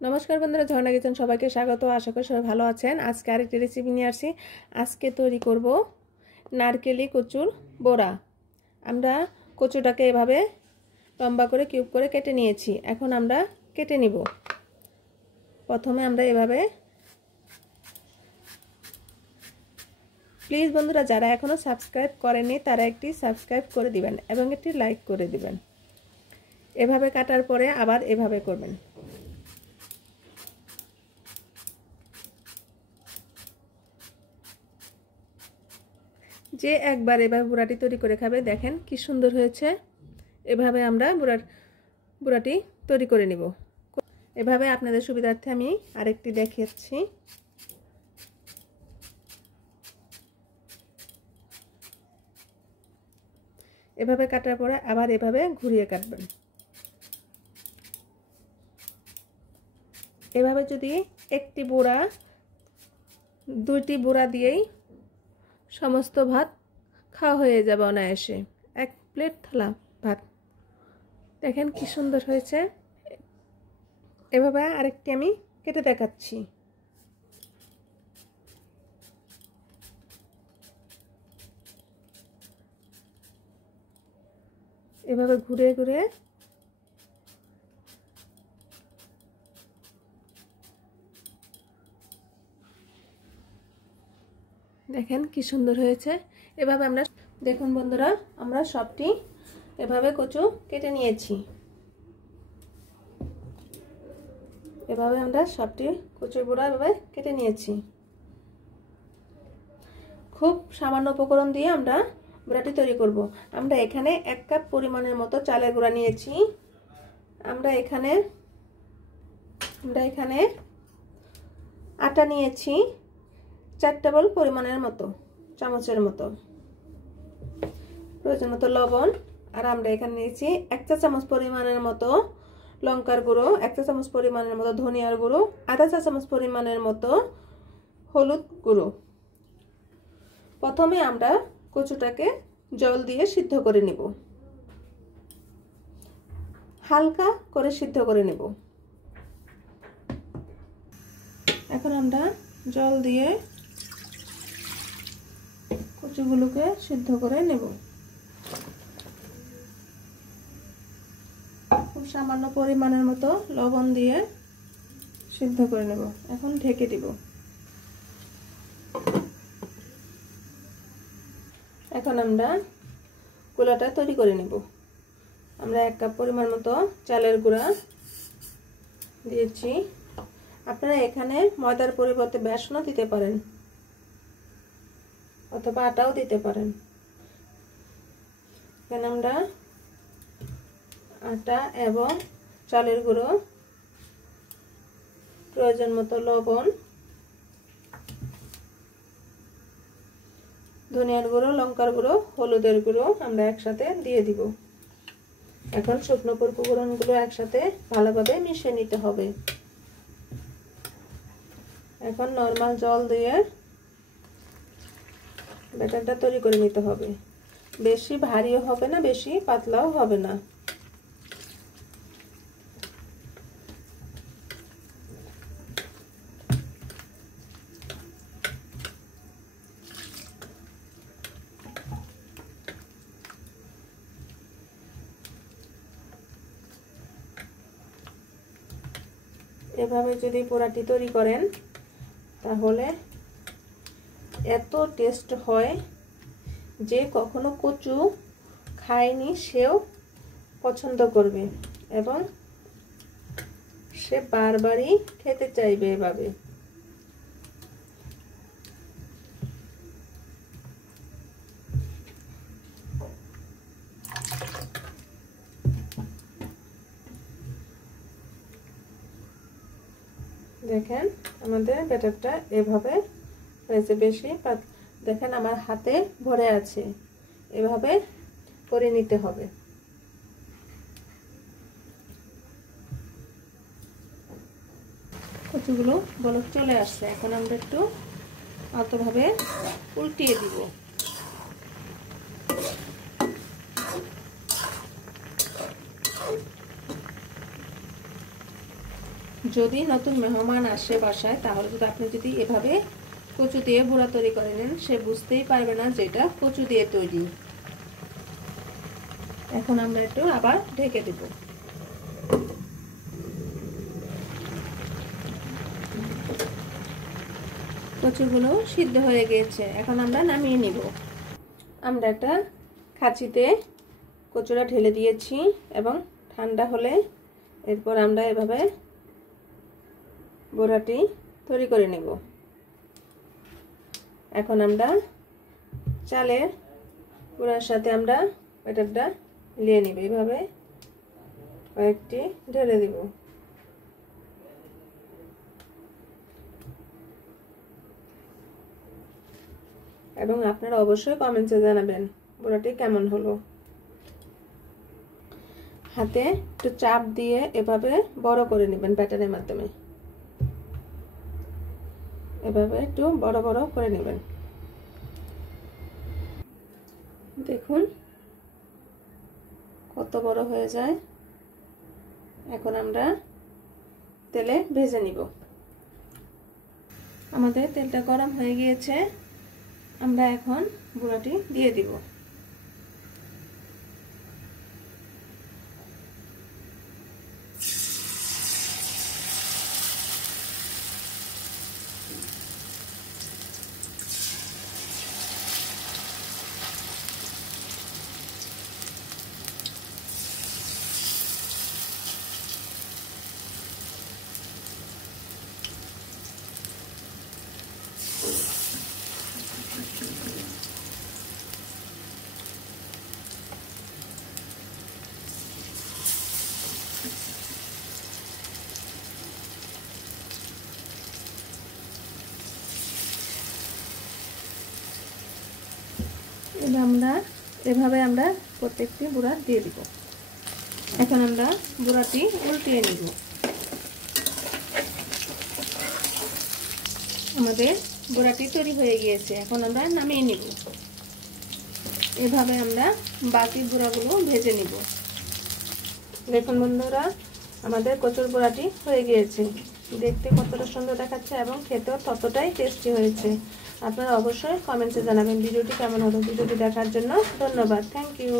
নমস্কার বন্ধুরা, ঝর্ণা কিচেন সবাইকে স্বাগত। আশা করি সবাই ভালো আছেন। আজকে আরেকটি রেসিপি নিয়ে আসছি। আজকে তৈরি করব নারকেলি কচুর বড়া। আমরা কচুটাকে এভাবে লম্বা করে কিউব করে কেটে নিয়েছি। এখন আমরা কেটে নিব। প্রথমে আমরা এভাবে, প্লিজ বন্ধুরা যারা এখনো সাবস্ক্রাইব করেননি তারা একটি সাবস্ক্রাইব করে দিবেন এবং একটি লাইক করে দিবেন। এভাবে কাটার পরে আবার এভাবে করবেন। যে একবার এভাবে বুড়াটি তৈরি করে খাবে, দেখেন কি সুন্দর হয়েছে। এভাবে আমরা বুড়াটি তৈরি করে নিব। এভাবে আপনাদের সুবিধার্থে আমি আরেকটি দেখাচ্ছি। এভাবে কাটার পরে আবার এভাবে ঘুরিয়ে কাটবেন। এভাবে যদি একটি বুড়া, দুইটি বুড়া দিয়েই সমস্ত ভাত খাওয়া হয়ে যাবে অনায়াসে। এক প্লেট থালা ভাত। দেখেন কি সুন্দর হয়েছে। এভাবে আরেকটি আমি কেটে দেখাচ্ছি। এভাবে ঘুরে ঘুরে দেখেন কি সুন্দর হয়েছে। এভাবে আমরা, দেখুন বন্ধুরা, আমরা সবটি এভাবে কচু কেটে নিয়েছি। এভাবে আমরা সবটি কচুর বুড়া এভাবে কেটে নিয়েছি। খুব সামান্য উপকরণ দিয়ে আমরা বুড়াটি তৈরি করব। আমরা এখানে 1 কাপ পরিমাণের মতো চালের গুঁড়া নিয়েছি। আমরা এখানে আটা নিয়েছি 4 টেবিল পরিমাণের মতো, চামচের মতো। প্রয়োজন মতো লবণ। আর আমরা এখানে নিয়েছি 1 চা চামচ পরিমাণের মতো লঙ্কার গুঁড়ো, 1 চা চামচ পরিমাণের মতো ধনিয়ার গুঁড়ো, আধা চা চামচ পরিমাণের মতো হলুদ গুঁড়ো। প্রথমে আমরা কচুটাকে জল দিয়ে সিদ্ধ করে নেব, হালকা করে সিদ্ধ করে নেব। এখন আমরা জল দিয়ে কচুগুলোকে সিদ্ধ করে নেব। খুব সামান্য পরিমাণের মতো লবণ দিয়ে সিদ্ধ করে নেব। এখন ঢেকে দিব। এখন আমরা গোলাটা তৈরি করে নেব। আমরা 1 কাপ পরিমাণ মতো চালের গুঁড়া দিয়েছি। আপনারা এখানে ময়দার পরিবর্তে বেসনও দিতে পারেন অথবা আটাও দিতে পারেন। এখানে আমরা আটা এবং চালের গুঁড়ো, প্রয়োজন মতো লবণ, ধনিয়ার গুঁড়ো, লঙ্কার গুঁড়ো, হলুদের গুঁড়ো আমরা একসাথে দিয়ে দিব। এখন শুকনো উপকরণগুলো একসাথে ভালোভাবে মিশিয়ে নিতে হবে। এখন নরমাল জল দিয়ে ব্যাটারটা তৈরি করে নিতে হবে। বেশি ভারীও হবে না, বেশি পাতলাও হবে না। এভাবে যদি পোড়াটি তৈরি করেন তাহলে এত টেস্ট হয় যে কখনো কচু খায়নি সেও পছন্দ করবে এবং সে বারবারই খেতে চাইবে। এভাবে দেখেন আমাদের ব্যাটারটা এভাবে হয়েছে। বেশি দেখেন আমার হাতে ভরে আছে। এভাবে করে নিতে হবে। কচুগুলো বলক চলে আসছে। এখন আমরা একটু আলতোভাবে উল্টিয়ে দিব। যদি নতুন মেহমান আসে বাসায়, তাহলে আপনি যদি এভাবে কচু দিয়ে বড়া তৈরি করে নেন, সে বুঝতেই পারবে না যে এটা কচু দিয়ে তৈরি। এখন আমরা একটু আবার ঢেকে দেব। কচুগুলো সিদ্ধ হয়ে গিয়েছে, এখন আমরা নামিয়ে নিব। আমরা একটা খাঁচিতে কচুটা ঢেলে দিয়েছি এবং ঠান্ডা হলে এরপর আমরা এভাবে বড়াটি তৈরি করে নেব। এখন আমরা চালের গুঁড়ার সাথে আমরা ব্যাটারটা মিলিয়ে নিব। এইভাবে কয়েকটি ঢেলে দিব। এবং আপনারা অবশ্যই কমেন্টে জানাবেন বড়াটি কেমন হলো। হাতে একটু চাপ দিয়ে এভাবে বড় করে নেবেন ব্যাটারের মাধ্যমে। এভাবে একটু বড় বড় করে নেবেন। দেখুন কত বড় হয়ে যায়। এখন আমরা তেলে ভেজে নিব। আমাদের তেলটা গরম হয়ে গিয়েছে, আমরা এখন বড়াটি দিয়ে দিব। এভাবে আমরা প্রত্যেকটি বড়া দিয়ে দিব। এখন আমরা বড়াটি উল্টিয়ে নিব। আমাদের বড়াটি তৈরি হয়ে গিয়েছে, এখন আমরা নামিয়ে নিব। এভাবে আমরা বাকি বড়াগুলো ভেজে নিব। দেখুন বন্ধুরা, আমাদের কচুর বড়াটি হয়ে গিয়েছে। দেখতে কতটা সুন্দর দেখাচ্ছে এবং খেতেও ততটাই টেস্টি হয়েছে। আপনারা অবশ্যই কমেন্টে জানাবেন ভিডিওটি কেমন হলো। ভিডিওটি দেখার জন্য ধন্যবাদ। Thank you.